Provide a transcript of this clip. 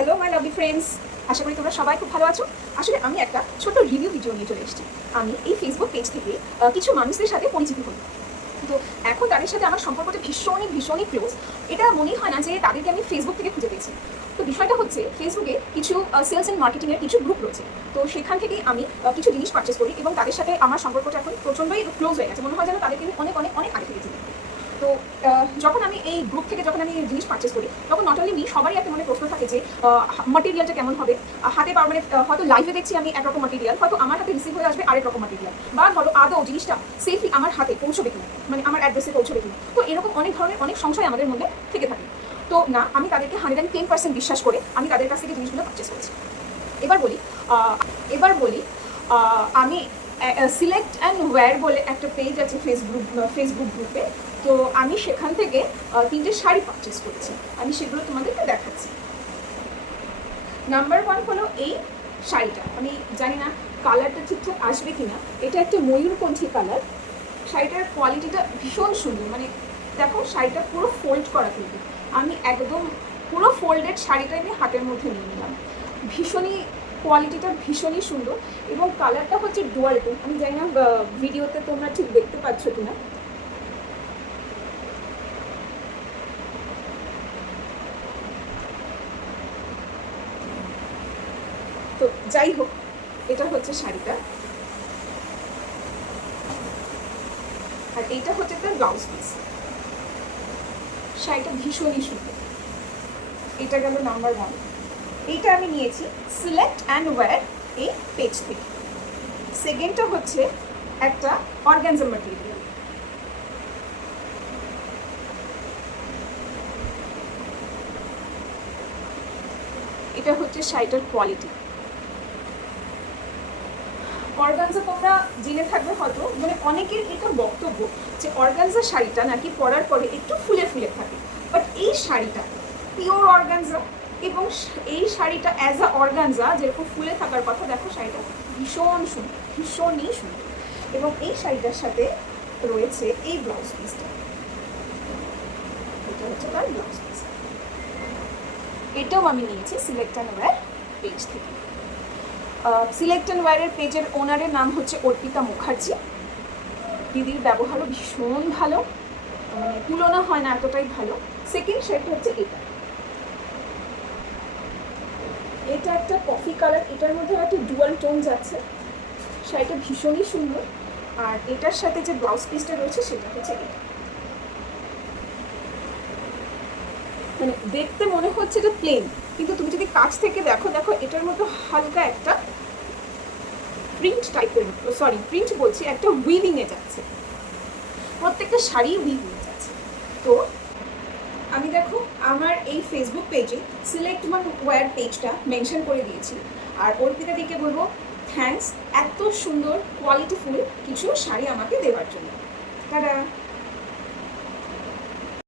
Hello my lovely friends, আশা করি তোমরা সবাই খুব ভালো আছো। আসলে আমি একটা ছোট রিভিউ ভিডিও নিয়ে চলে এসেছি। আমি এই ফেসবুক পেজ থেকে কিছু মানুষদের সাথে পরিচিত হই। তো এখন তাদের সাথে আমার সম্পর্কটা ভীষণই ক্লোজ। এটা মনেই হয় না যে তাদেরকে আমি ফেসবুক থেকে খুঁজে পেয়েছি। তো বিষয়টা হচ্ছে ফেসবুকে কিছু সেলস অ্যান্ড মার্কেটিংয়ের কিছু গ্রুপ রয়েছে। তো সেখান থেকেই আমি কিছু জিনিস পারচেস করি এবং তাদের সাথে আমার সম্পর্কটা এখন প্রচণ্ডই ক্লোজ হয়ে গেছে। মনে হয় যেন তাদেরকে আমি অনেক আগে থেকে চিনি। তো যখন আমি এই গ্রুপ থেকে জিনিস পারচেস করি, তখন নট অনলি মি, সবারই একটা মনে প্রশ্ন থাকে যে মাটেরিয়ালটা কেমন হবে। হাতে মানে হয়তো লাইভে দেখছি আমি একরকম মাটেরিয়াল, হয়তো আমার হাতে রিসিভ হয়ে আসবে আরেক রকম মাটেরিয়াল, বা ধরো আদৌ জিনিসটা সেফলি আমার হাতে পৌঁছবে কিনা, মানে আমার অ্যাড্রেসে পৌঁছবে কিনা। তো এরকম অনেক ধরনের অনেক সংশয় আমাদের মধ্যে থেকে থাকে। তো না, আমি তাদেরকে 110% বিশ্বাস করে আমি তাদের কাছ থেকে জিনিসগুলো পারচেস করেছি। এবার বলি আমি সিলেক্ট অ্যান্ড ওয়্যার বলে একটা পেজ আছে ফেসবুক গ্রুপে। তো আমি সেখান থেকে 3টে শাড়ি পারচেস করেছি। আমি সেগুলো তোমাদেরকে দেখাচ্ছি। নাম্বার 1 হলো এই শাড়িটা। আমি জানি না কালারটা ঠিকঠাক আসবে কিনা। এটা একটা ময়ূরকণ্ঠী কালার। শাড়িটার কোয়ালিটিটা ভীষণ সুন্দর, মানে দেখো শাড়িটা পুরো ফোল্ড করা, কিন্তু আমি একদম পুরো ফোল্ডেড শাড়িটা আমি হাতের মধ্যে নিয়ে নিলাম। কোয়ালিটিটা ভীষণই সুন্দর এবং কালারটা হচ্ছে ডুয়াল টোন। আমি জানি না ভিডিওতে তোমরা ঠিক দেখতে পাচ্ছ কিনা। তো যাই হোক, এটা হচ্ছে শাড়িটা, আর এইটা হচ্ছে তার ব্লাউজ পিস। শাড়িটা ভীষণই সুন্দর। এটা গেল নাম্বার 1। এইটা আমি নিয়েছি সিলেক্ট অ্যান্ড ওয়্যার এই পেজ থেকে। সেকেন্ডটা হচ্ছে একটা অর্গানজা ম্যাটেরিয়াল। এটা হচ্ছে শাড়িটার কোয়ালিটি। অর্গানজা তোমরা জেনে থাকবে হয়তো, মানে অনেকের এটা বক্তব্য যে অর্গানজা শাড়িটা নাকি পরার পরে একটু ফুলে ফুলে থাকে, বাট এই শাড়িটা পিওর অর্গানজা এবং এই শাড়িটা অ্যাজ আ অর্গানজা যেরকম ফুলে থাকার কথা, দেখো শাড়িটা ভীষণই সুন্দর। এবং এই শাড়িটার সাথে রয়েছে এই ব্লাউজ পিসটা। এটা হচ্ছে তার ব্লাউজ পিস। এটাও আমি নিয়েছি সিলেক্ট অ্যান্ড ওয়্যার পেজ থেকে। সিলেক্ট অ্যান্ড ওয়্যারের পেজের ওনারের নাম হচ্ছে অর্পিতা মুখার্জি। দিদির ব্যবহারও ভীষণ ভালো, মানে তুলনা হয় না, এতটাই ভালো। সেকেন্ড শাড়িটা হচ্ছে এটা একটা কফি কালার। এটার মধ্যে একটা ডুয়াল টোন যাচ্ছে। শাড়িটা ভীষণই সুন্দর। আর এটার সাথে যে ব্লাউজ পিসটা রয়েছে সেটা হচ্ছে এটা। মানে দেখতে মনে হচ্ছে এটা প্লেন, কিন্তু তুমি যদি কাছ থেকে দেখো এটার মধ্যে হালকা একটা প্রিন্ট টাইপের, প্রিন্ট বলছি, একটা উইভিংয়ে যাচ্ছে। প্রত্যেকটা শাড়ি উইভিং যাচ্ছে। তো আমি দেখো আমার এই ফেসবুক পেজে সিলেক্ট ওয়্যার পেজটা মেনশন করে দিয়েছি। আর অর্পিতা দিকে বলবো থ্যাঙ্কস এত সুন্দর কোয়ালিটিফুল কিছু শাড়ি আমাকে দেওয়ার জন্য। টাটা।